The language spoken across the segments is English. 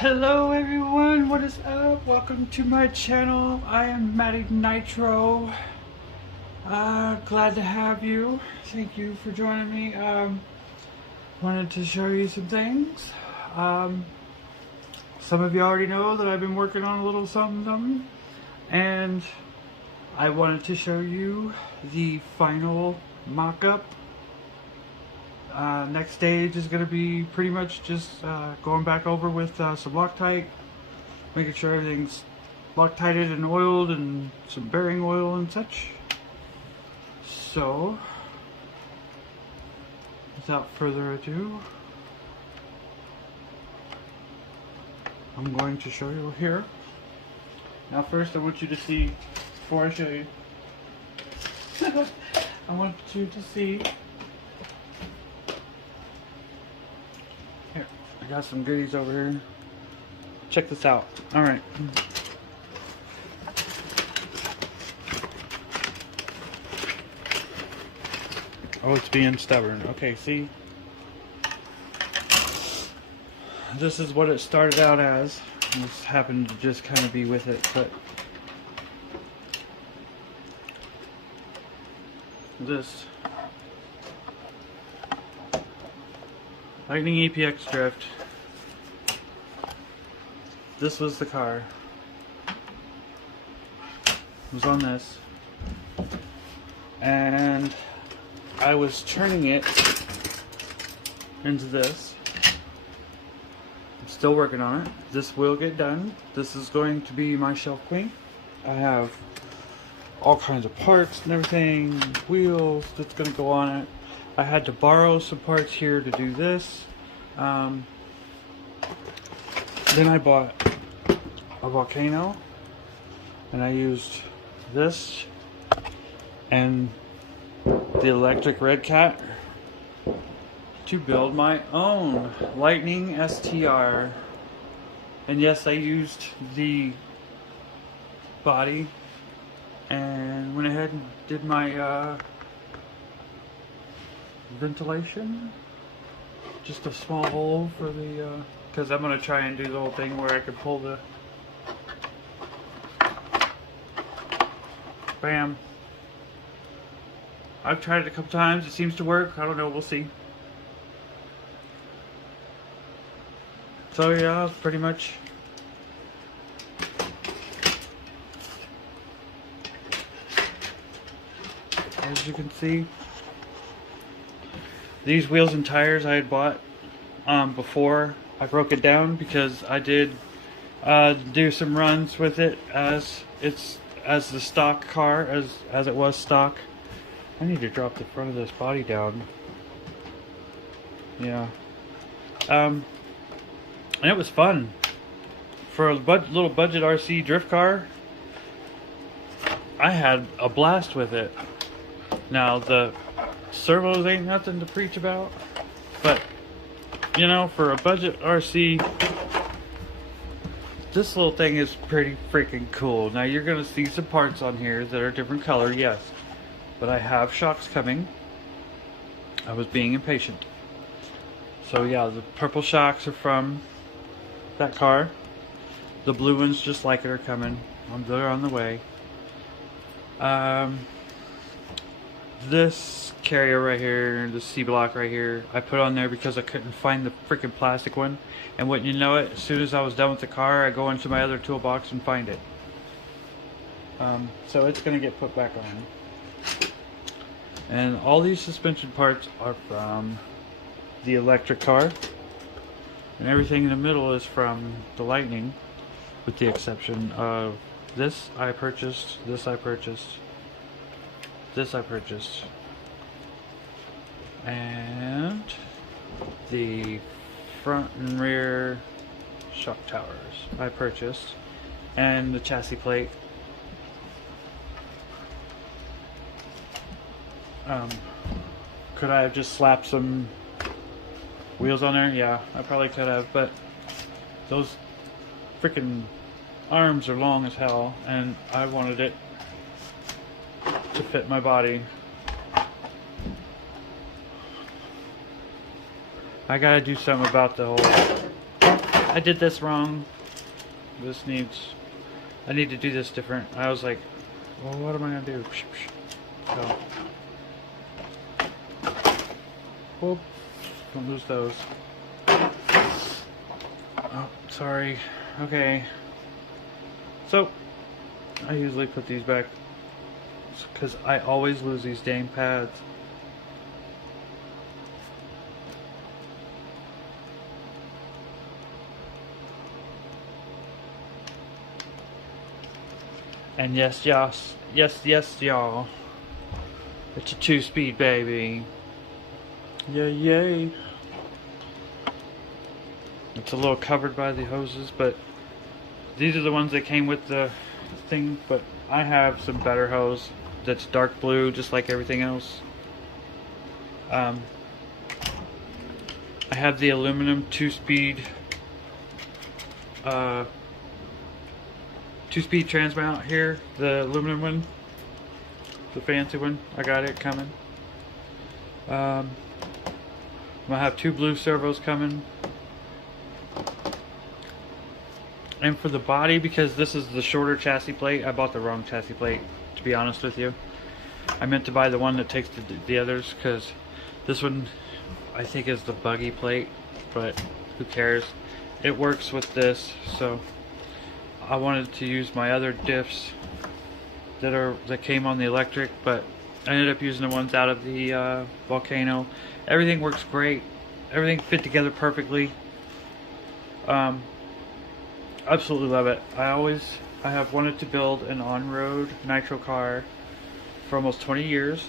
Hello everyone, what is up? Welcome to my channel. I am Nitro. Glad to have you. Thank you for joining me. Wanted to show you some things. Some of you already know that I've been working on a little something, and I wanted to show you the final mock-up. Next stage is going to be pretty much just going back over with some Loctite, making sure everything's Loctited and oiled, and some bearing oil and such. So, without further ado, I'm going to show you here. Now first I want you to see, before I show you, I want you to see. Here, I got some goodies over here. Check this out. Alright. Oh, it's being stubborn. Okay, see? This is what it started out as. I just happened to just kind of be with it, but this Lightning EPX Drift. This was the car. It was on this, and I was turning it into this. I'm still working on it. This will get done. This is going to be my shelf queen. I have all kinds of parts and everything, wheels that's going to go on it. I had to borrow some parts here to do this. Then I bought a volcano, and I used this and the electric Redcat to build my own Lightning STR. And yes, I used the body and went ahead and did my ventilation. Just a small hole for the, because I'm going to try and do the whole thing where I could pull the, bam. I've tried it a couple times, it seems to work, I don't know, we'll see. So yeah, pretty much as you can see, these wheels and tires I had bought before I broke it down, because I did do some runs with it as the stock car, as it was stock. I need to drop the front of this body down. Yeah. And it was fun for a little budget RC drift car. I had a blast with it. Now the servos ain't nothing to preach about, but you know, for a budget RC, this little thing is pretty freaking cool. Now you're gonna see some parts on here that are different color, yes, but I have shocks coming. I was being impatient. So yeah, the purple shocks are from that car. The blue ones, just like it, are coming. They're on the way. This carrier right here, the C-block right here, I put on there because I couldn't find the freaking plastic one. And wouldn't you know it, as soon as I was done with the car, I go into my other toolbox and find it. So it's going to get put back on. And all these suspension parts are from the electric car. And everything in the middle is from the Lightning, with the exception of this I purchased, this I purchased, this I purchased, and the front and rear shock towers I purchased, and the chassis plate. Could I have just slapped some wheels on there? Yeah, I probably could have, but those freaking arms are long as hell, and I wanted it to fit my body. I gotta do something about the whole I did this wrong. This needs, I need to do this different. I was like, well, what am I gonna do? So, whoop, don't lose those. Oh, sorry. Okay. So, I usually put these back because I always lose these dang pads. And yes, y'all. It's a 2-speed, baby. Yay, yay. It's a little covered by the hoses, but these are the ones that came with the thing. But I have some better hose that's dark blue, just like everything else. I have the aluminum 2-speed 2-speed transmount here, the aluminum one, the fancy one. I got it coming. I'm gonna have 2 blue servos coming. And for the body, because this is the shorter chassis plate, I bought the wrong chassis plate, to be honest with you. I meant to buy the one that takes the others, because this one I think is the buggy plate, but who cares. It works with this, so I wanted to use my other diffs that came on the electric, but I ended up using the ones out of the Volcano. Everything works great. Everything fit together perfectly. Absolutely love it. I have wanted to build an on-road Nitro car for almost 20 years.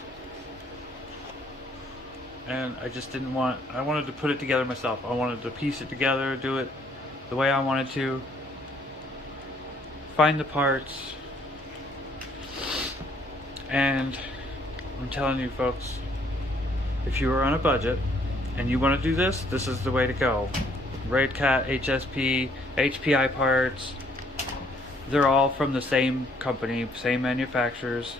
And I just didn't want, I wanted to put it together myself. I wanted to piece it together, do it the way I wanted to. Find the parts. And I'm telling you folks, if you are on a budget and you want to do this, this is the way to go. Redcat, HSP, HPI parts, they're all from the same company, same manufacturers.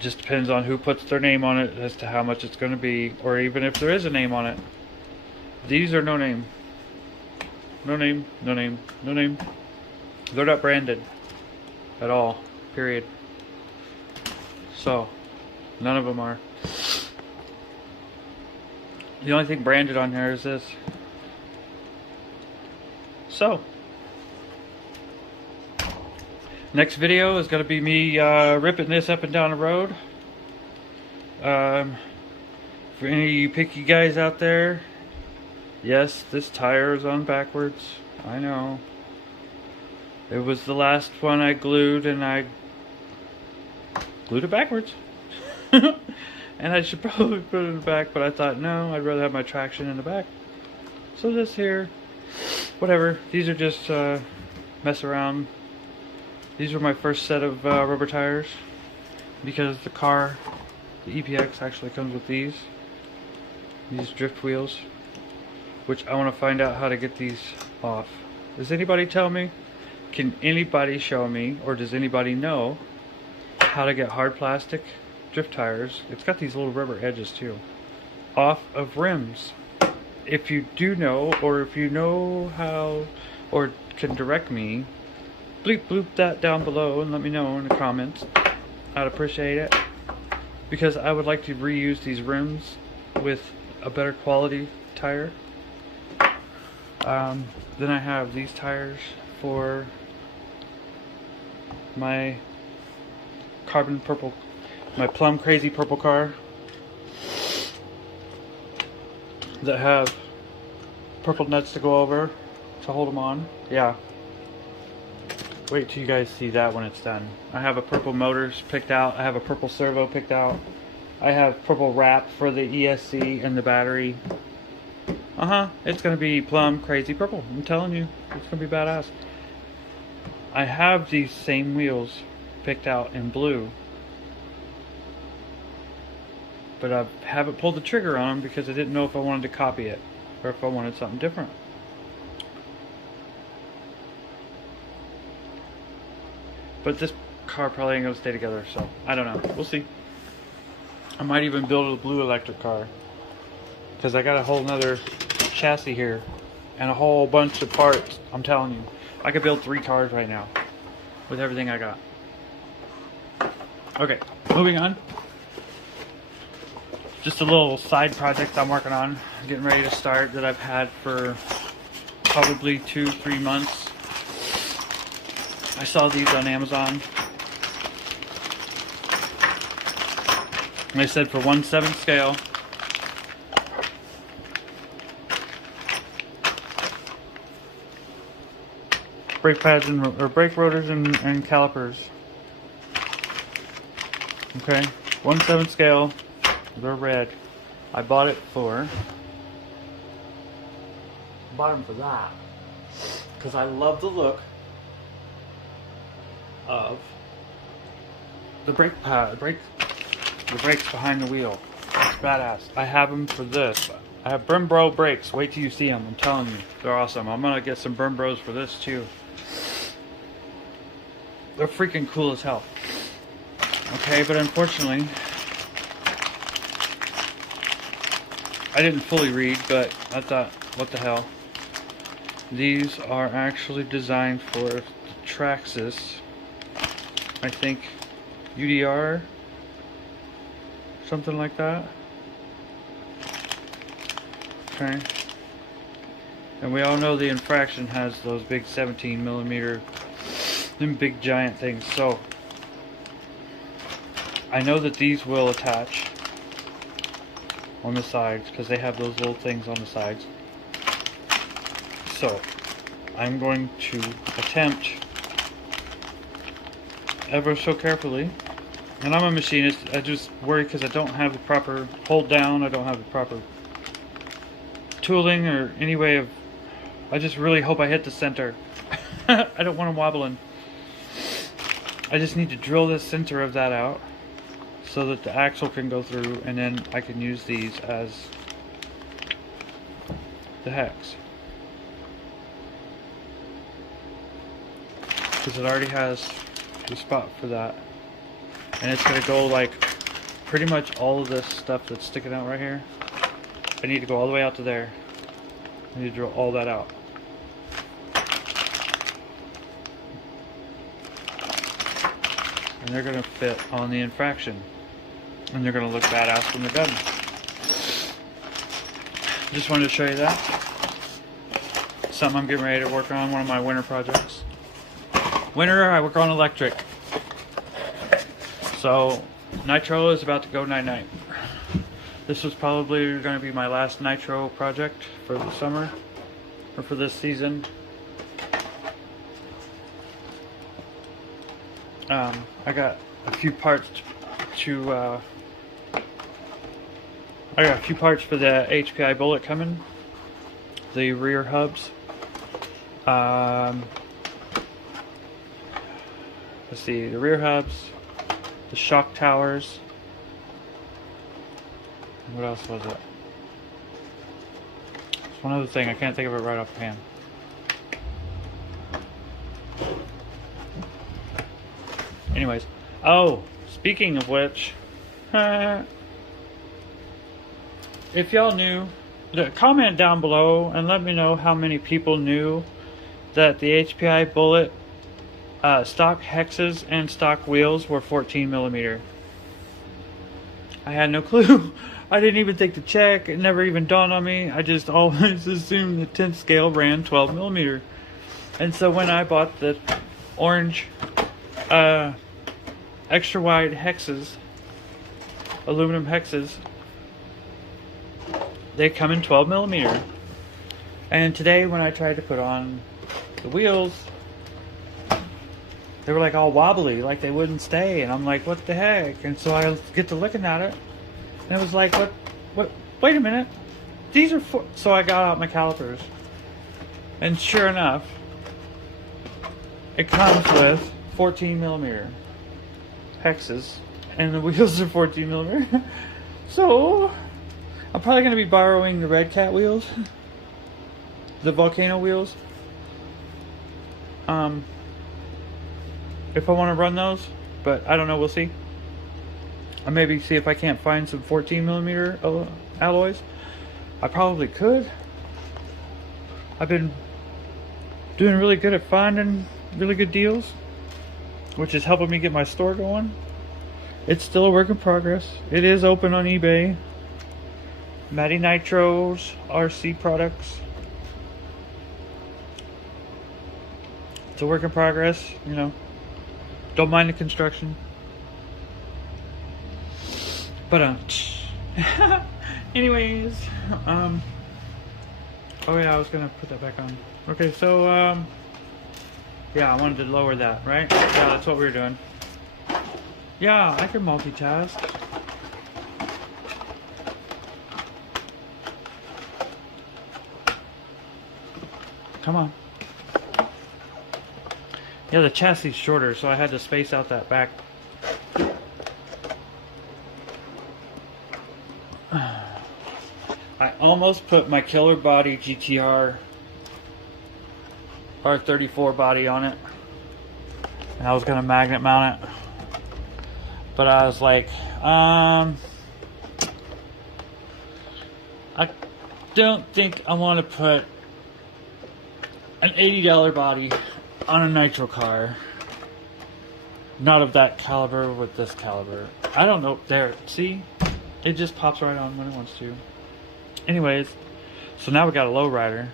Just depends on who puts their name on it as to how much it's going to be, or even if there is a name on it. These are no name. No name, no name, no name. They're not branded at all, period. So, none of them are. The only thing branded on here is this. So, next video is going to be me ripping this up and down the road. For any of you picky guys out there, yes, this tire is on backwards. I know. It was the last one I glued, and I glued it backwards. And I should probably put it in the back, but I thought, no, I'd rather have my traction in the back. So this here, whatever. These are just mess around. These were my first set of rubber tires, because the car, the EPX, actually comes with these drift wheels, which I want to find out how to get these off. Does anybody tell me? Can anybody show me, or does anybody know how to get hard plastic drift tires? It's got these little rubber edges too, off of rims. If you do know, or if you know how, or can direct me, bleep bloop that down below and let me know in the comments. I'd appreciate it, because I would like to reuse these rims with a better quality tire. Then I have these tires for my carbon purple, my plum crazy purple car, that have purple nuts to go over to hold them on. Yeah, wait till you guys see that when it's done. I have a purple motors picked out. I have a purple servo picked out. I have purple wrap for the ESC and the battery. It's gonna be plum crazy purple. I'm telling you, it's gonna be badass. I have these same wheels picked out in blue, but I haven't pulled the trigger on them because I didn't know if I wanted to copy it or if I wanted something different. But this car probably ain't gonna stay together, so I don't know. We'll see. I might even build a blue electric car, because I got a whole nother chassis here and a whole bunch of parts. I'm telling you, I could build 3 cars right now with everything I got. Okay, moving on. Just a little side project I'm working on, getting ready to start, that I've had for probably 2-3 months. I saw these on Amazon. They said for 1/7 scale, brake pads or brake rotors and calipers. Okay, 1/7 scale. They're red. I bought them for that because I love the look of the brake pad, the brakes behind the wheel. It's badass. I have them for this. I have Brembo brakes. Wait till you see them. I'm telling you, they're awesome. I'm gonna get some Brembos for this too. They're freaking cool as hell. Okay, but unfortunately, I didn't fully read, but I thought, what the hell? These are actually designed for the Traxxas, I think, UDR, something like that. Okay. And we all know the infraction has those big 17mm, them big giant things. So I know that these will attach on the sides because they have those little things on the sides. So I'm going to attempt ever so carefully, and I'm a machinist, I just worry because I don't have the proper hold down, I don't have the proper tooling or any way of, I just really hope I hit the center. I don't want them wobbling. I just need to drill the center of that out so that the axle can go through, and then I can use these as the hex. Because it already has the spot for that. And it's going to go like pretty much all of this stuff that's sticking out right here. I need to go all the way out to there. I need to drill all that out. And they're going to fit on the infraction. And they're going to look badass when they're done. Just wanted to show you that. Something I'm getting ready to work on, one of my winter projects. Winter, I work on electric. So, Nitro is about to go night-night. This was probably going to be my last Nitro project for the summer, or for this season. I got a few parts for the HPI bullet coming. The rear hubs. Let's see, the rear hubs, the shock towers. What else was it? It's one other thing, I can't think of it right off the hand. Anyways, oh, speaking of which, if y'all knew, comment down below and let me know how many people knew that the HPI bullet stock hexes and stock wheels were 14mm. I had no clue. I didn't even think to check. It never even dawned on me. I just always assumed the 10th scale ran 12mm. And so when I bought the orange extra wide hexes, aluminum hexes, they come in 12mm. And today when I tried to put on the wheels, they were like all wobbly, like they wouldn't stay, and I'm like, what the heck? And so I get to looking at it, and it was like, what, wait a minute, these are so I got out my calipers, and sure enough, it comes with 14mm hexes, and the wheels are 14mm. So, I'm probably going to be borrowing the Redcat wheels, the Volcano wheels, if I want to run those, but I don't know, we'll see. I'll maybe see if I can't find some 14mm alloys. I probably could, I've been doing really good at finding really good deals, which is helping me get my store going. It's still a work in progress. It is open on eBay. Matty Nitro's RC products. It's a work in progress, you know. Don't mind the construction. But anyways, oh yeah, I was gonna put that back on. Okay, so yeah, I wanted to lower that, right? Yeah, that's what we were doing. Yeah, I can multitask. Come on. Yeah, the chassis is shorter, so I had to space out that back. I almost put my Killer Body GTR R34 body on it, and I was gonna magnet mount it, but I was like, I don't think I want to put an $80 body on a Nitro car, not of that caliber with this caliber. I don't know. There, see, it just pops right on when it wants to. Anyways, so now we got a lowrider.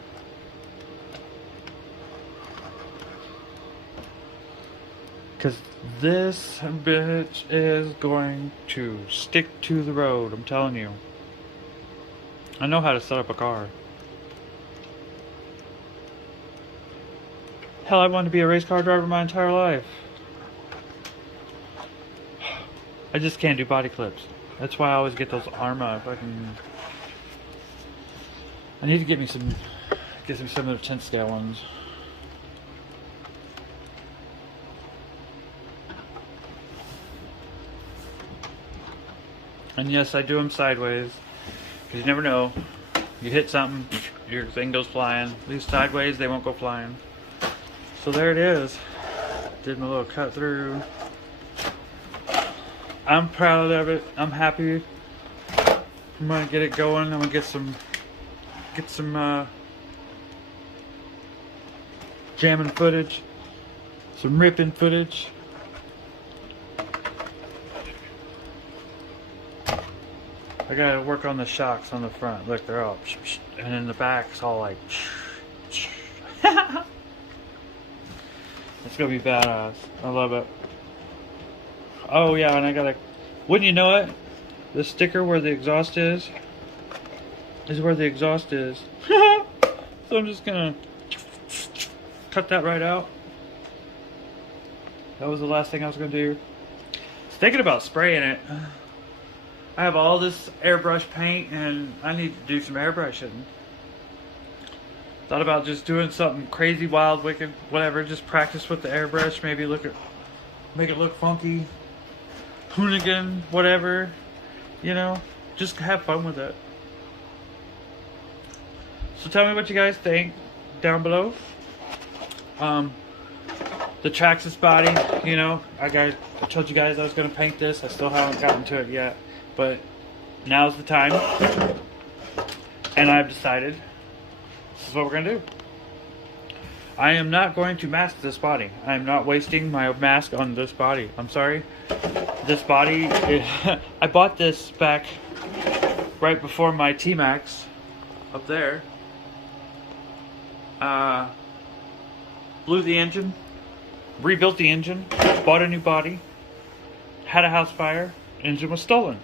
Because this bitch is going to stick to the road, I'm telling you. I know how to set up a car. Hell, I wanted to be a race car driver my entire life. I just can't do body clips. That's why I always get those Arma fucking... I need to get me some of the 10 scale ones. And yes, I do them sideways, because you never know. You hit something, your thing goes flying. These sideways, they won't go flying. So there it is. Did my little cut through. I'm proud of it. I'm happy. I'm gonna get it going. I'm gonna get some jamming footage, some ripping footage. I gotta work on the shocks on the front. Look, they're all and in the back it's all like it's gonna be badass. I love it. Oh yeah, and I gotta, wouldn't you know it, the sticker where the exhaust is where the exhaust is. So I'm just gonna cut that right out. That was the last thing I was gonna do. I was thinking about spraying it. I have all this airbrush paint and I need to do some airbrushing. Thought about just doing something crazy, wild, wicked, whatever. Just practice with the airbrush. Maybe make it look funky. Hoonigan, whatever. You know, just have fun with it. So tell me what you guys think down below. The Traxxas Body, you know, I told you guys I was going to paint this. I still haven't gotten to it yet. But now's the time. And I've decided this is what we're going to do. I am not going to mask this body. I am not wasting my mask on this body. I'm sorry. This body, I bought this back right before my T-Max up there. Blew the engine, rebuilt the engine, bought a new body, had a house fire, engine was stolen.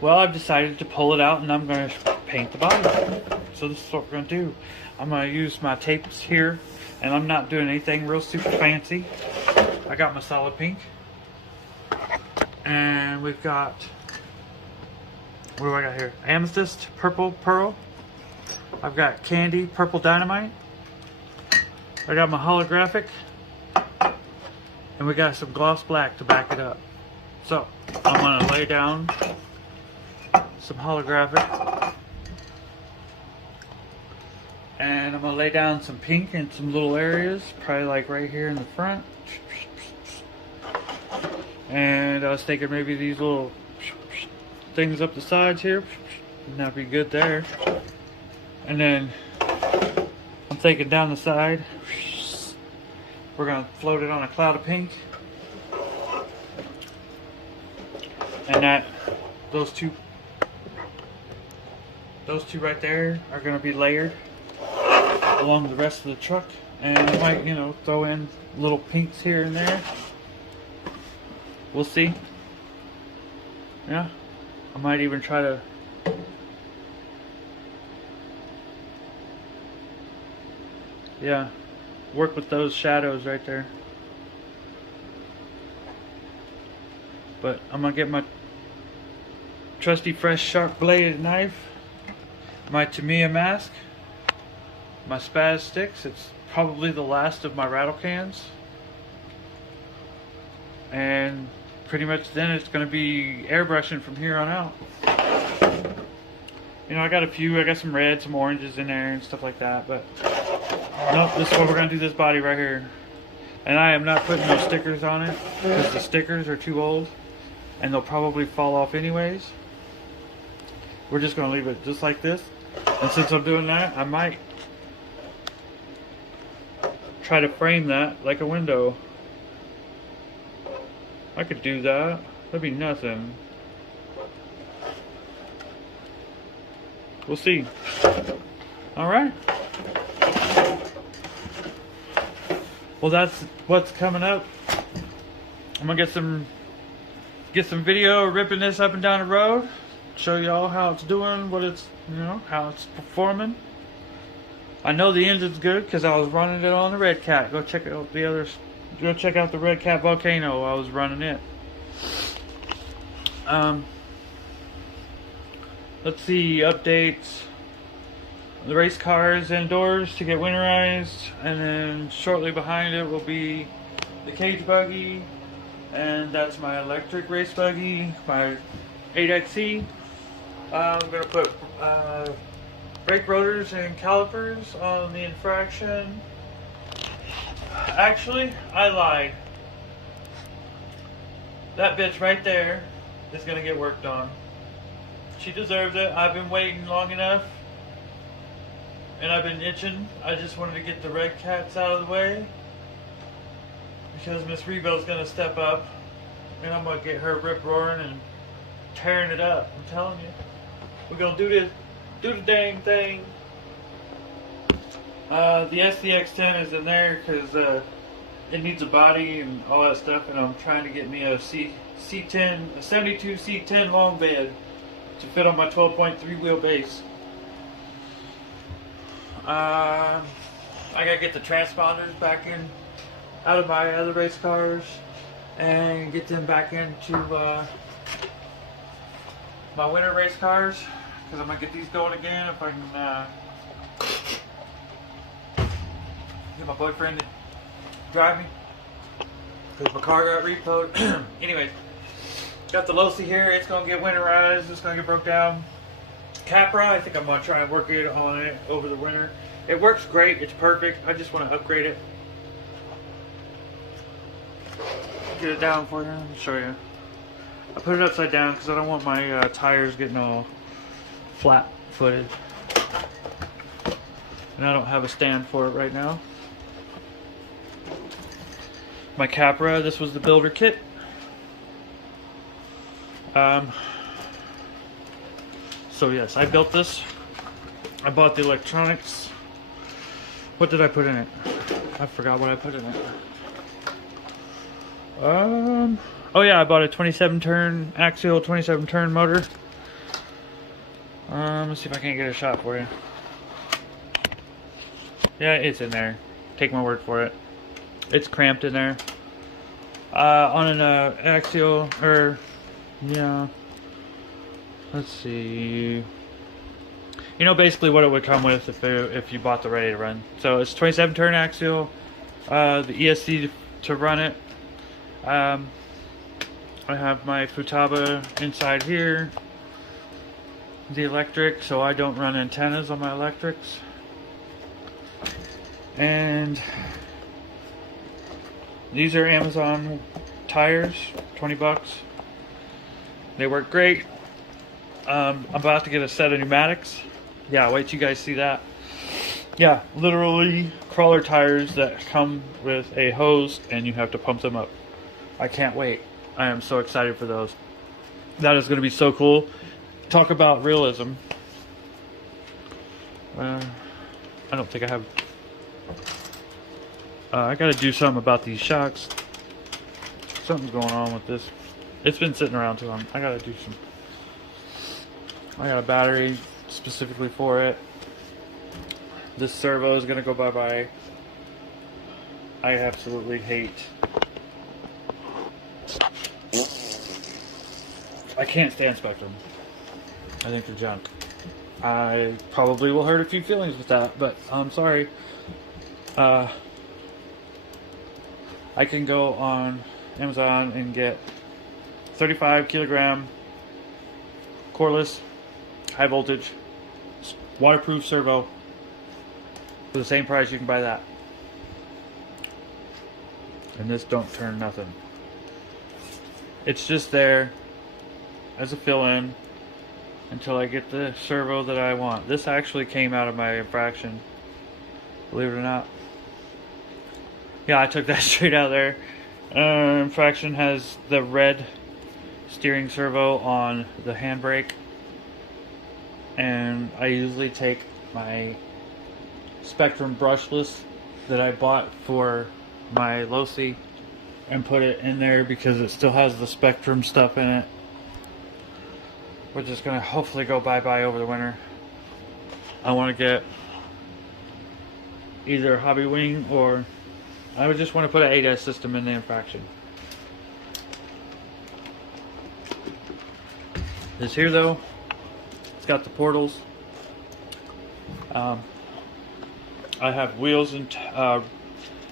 Well, I've decided to pull it out and I'm going to paint the body. So this is what we're going to do. I'm going to use my tapes here, and I'm not doing anything real super fancy. I got my solid pink, and we've got, what do I got here? Amethyst, purple pearl. I've got candy, purple dynamite. I got my holographic, and we got some gloss black to back it up. So I'm going to lay down some holographic, and I'm going to lay down some pink in some little areas, probably like right here in the front. And I was thinking maybe these little things up the sides here, and that'd be good there. And then I'm thinking down the side, we're gonna float it on a cloud of pink. And those two right there are gonna be layered along the rest of the truck. And I might, you know, throw in little pinks here and there. We'll see. Yeah, I might even try to work with those shadows right there. But I'm gonna get my trusty fresh sharp bladed knife, my Tamiya mask, my spaz sticks. It's probably the last of my rattle cans, and pretty much then it's going to be airbrushing from here on out. You know, I got some reds, some oranges in there and stuff like that, but nope, this is what we're going to do, this body right here. And I am not putting no stickers on it because the stickers are too old and they'll probably fall off anyways. We're just going to leave it just like this. And since I'm doing that, I might try to frame that like a window. I could do that. That'd be nothing. We'll see. Alright. Well, that's what's coming up. I'm gonna get some video ripping this up and down the road. Show y'all how it's doing, what it's, you know, how it's performing. I know the engine's good because I was running it on the Redcat. Go check out the others. Go check out the Redcat Volcano. I was running it. Let's see, updates. The race cars indoors to get winterized, and then shortly behind it will be the cage buggy, and that's my electric race buggy, my 8XE. I'm gonna put brake rotors and calipers on the infraction. Actually, I lied. That bitch right there is gonna get worked on. She deserves it. I've been waiting long enough, and I've been itching. I just wanted to get the Redcats out of the way because Miss Rebel's gonna step up, and I'm gonna get her rip roaring and tearing it up. I'm telling you, we're gonna do the dang thing. The SDX10 is in there because it needs a body and all that stuff, and I'm trying to get me a C10, a 72 C10 long bed to fit on my 12.3 wheelbase. I gotta get the transponders back in out of my other race cars and get them back into my winter race cars, because I'm gonna get these going again if I can get my boyfriend to drive me, because my car got repoed. Anyways, got the Losi here. It's gonna get winterized. It's gonna get broke down. Capra, I think I'm gonna try and work it on it over the winter. It works great. It's perfect. I just want to upgrade it. Get it down for you. Let me show you. I put it upside down because I don't want my tires getting all flat-footed, and I don't have a stand for it right now. My Capra, this was the builder kit. So yes, I built this. I bought the electronics. What did I put in it? I forgot what I put in it. Oh yeah, I bought a 27 turn axial 27 turn motor. Let's see if I can't get a shot for you. Yeah, it's in there. Take my word for it. It's cramped in there. On an axial, or yeah. Let's see. You know basically what it would come with if you bought the ready to run. So it's 27 turn axial, the ESC to run it. I have my Futaba inside here. The electric, so I don't run antennas on my electrics. And these are Amazon tires, 20 bucks. They work great. I'm about to get a set of pneumatics. Yeah, wait till you guys see that. Yeah, literally crawler tires that come with a hose and you have to pump them up. I can't wait. I am so excited for those. That is going to be so cool. Talk about realism. I don't think I have... I got to do something about these shocks. Something's going on with this. It's been sitting around too long. I got to do some... I got a battery specifically for it. This servo is going to go bye-bye. I absolutely hate... I can't stand Spectrum. I think they're junk. I probably will hurt a few feelings with that, but I'm sorry. I can go on Amazon and get 35 kilogram cordless, high voltage, waterproof servo for the same price you can buy that. And this don't turn nothing. It's just there as a fill-in until I get the servo that I want. This actually came out of my infraction, believe it or not. Yeah, I took that straight out of there. Infraction has the red steering servo on the handbrake, and I usually take my Spectrum brushless that I bought for my Losi and put it in there because it still has the Spectrum stuff in it. We're just gonna hopefully go bye-bye over the winter. I want to get either a Hobby Wing, or I would just want to put an ADAS system in the infraction. This here though, it's got the portals. I have wheels and I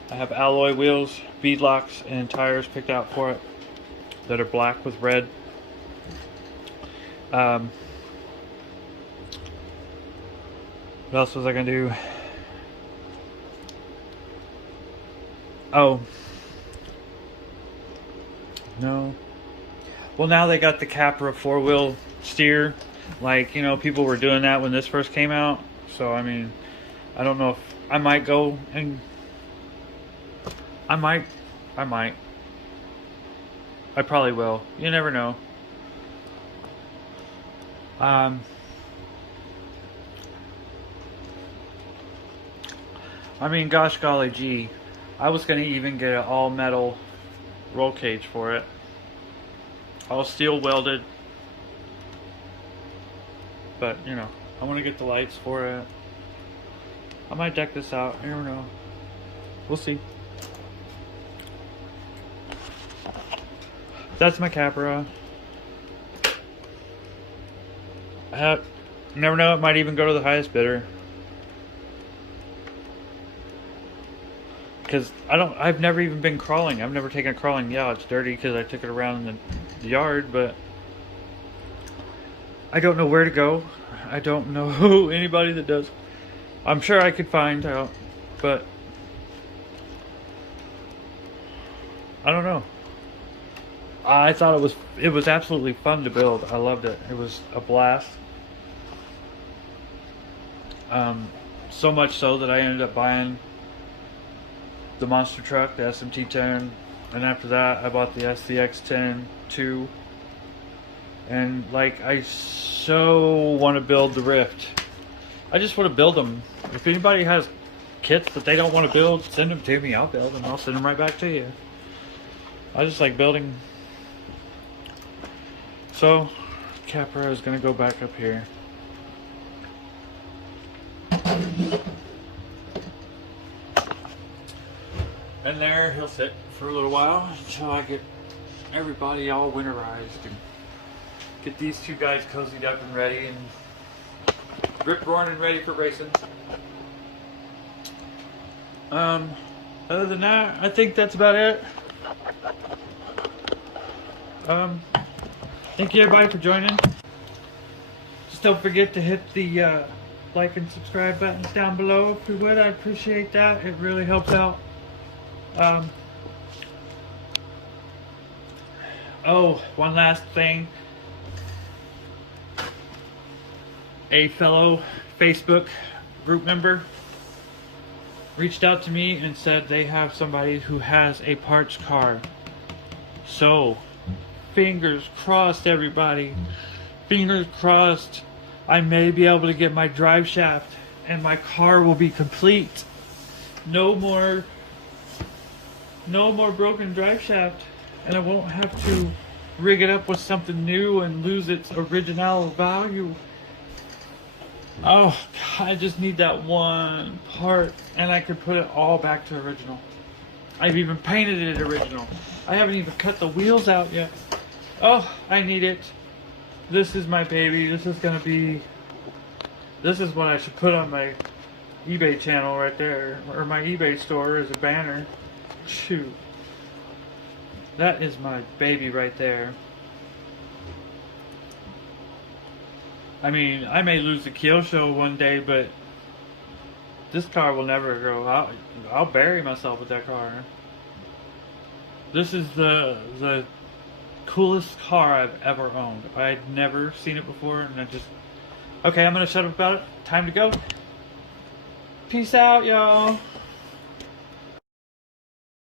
have alloy wheels, bead locks, and tires picked out for it that are black with red. What else was I gonna do? Oh no. Well, now they got the Capra 4-wheel steer. Like, you know, people were doing that when this first came out. So I mean, I don't know if I might go and I probably will. You never know. I mean, gosh golly gee, I was going to even get an all metal roll cage for it, all steel welded, but you know, I want to get the lights for it. I might deck this out, I don't know, we'll see. That's my Capra. You never know, it might even go to the highest bidder. Because I've never even been crawling. I've never taken a crawling. Yeah, it's dirty because I took it around in the yard, but I don't know where to go. I don't know anybody that does. I'm sure I could find out, but I don't know. I thought it was absolutely fun to build. I loved it. It was a blast. So much so that I ended up buying the monster truck, the SMT-10, and after that I bought the SCX-10 too. And like, I so want to build the Rift. I just want to build them. If anybody has kits that they don't want to build, send them to me. I'll build them. I'll send them right back to you. I just like building. So Capra is going to go back up here. And there he'll sit for a little while until I get everybody all winterized and get these two guys cozied up and ready and rip-roaring and ready for racing. Other than that, I think that's about it. Thank you everybody for joining. Just don't forget to hit the like and subscribe buttons down below if you would. I appreciate that. It really helps out. Oh, one last thing. a fellow Facebook group member reached out to me and said they have somebody who has a parts car. So, fingers crossed, everybody. Fingers crossed. I may be able to get my drive shaft and my car will be complete. No more broken drive shaft, and I won't have to rig it up with something new and lose its original value. Oh, God, I just need that one part, and I could put it all back to original. I've even painted it original. I haven't even cut the wheels out yet. Oh, I need it. This is my baby. This is what I should put on my eBay channel right there, or my eBay store as a banner. Shoot. That is my baby right there. I mean, I may lose the Kyosho one day, but this car will never go. I'll bury myself with that car. This is the coolest car I've ever owned. I'd never seen it before, and I just... Okay, I'm gonna shut up about it. Time to go. Peace out, y'all.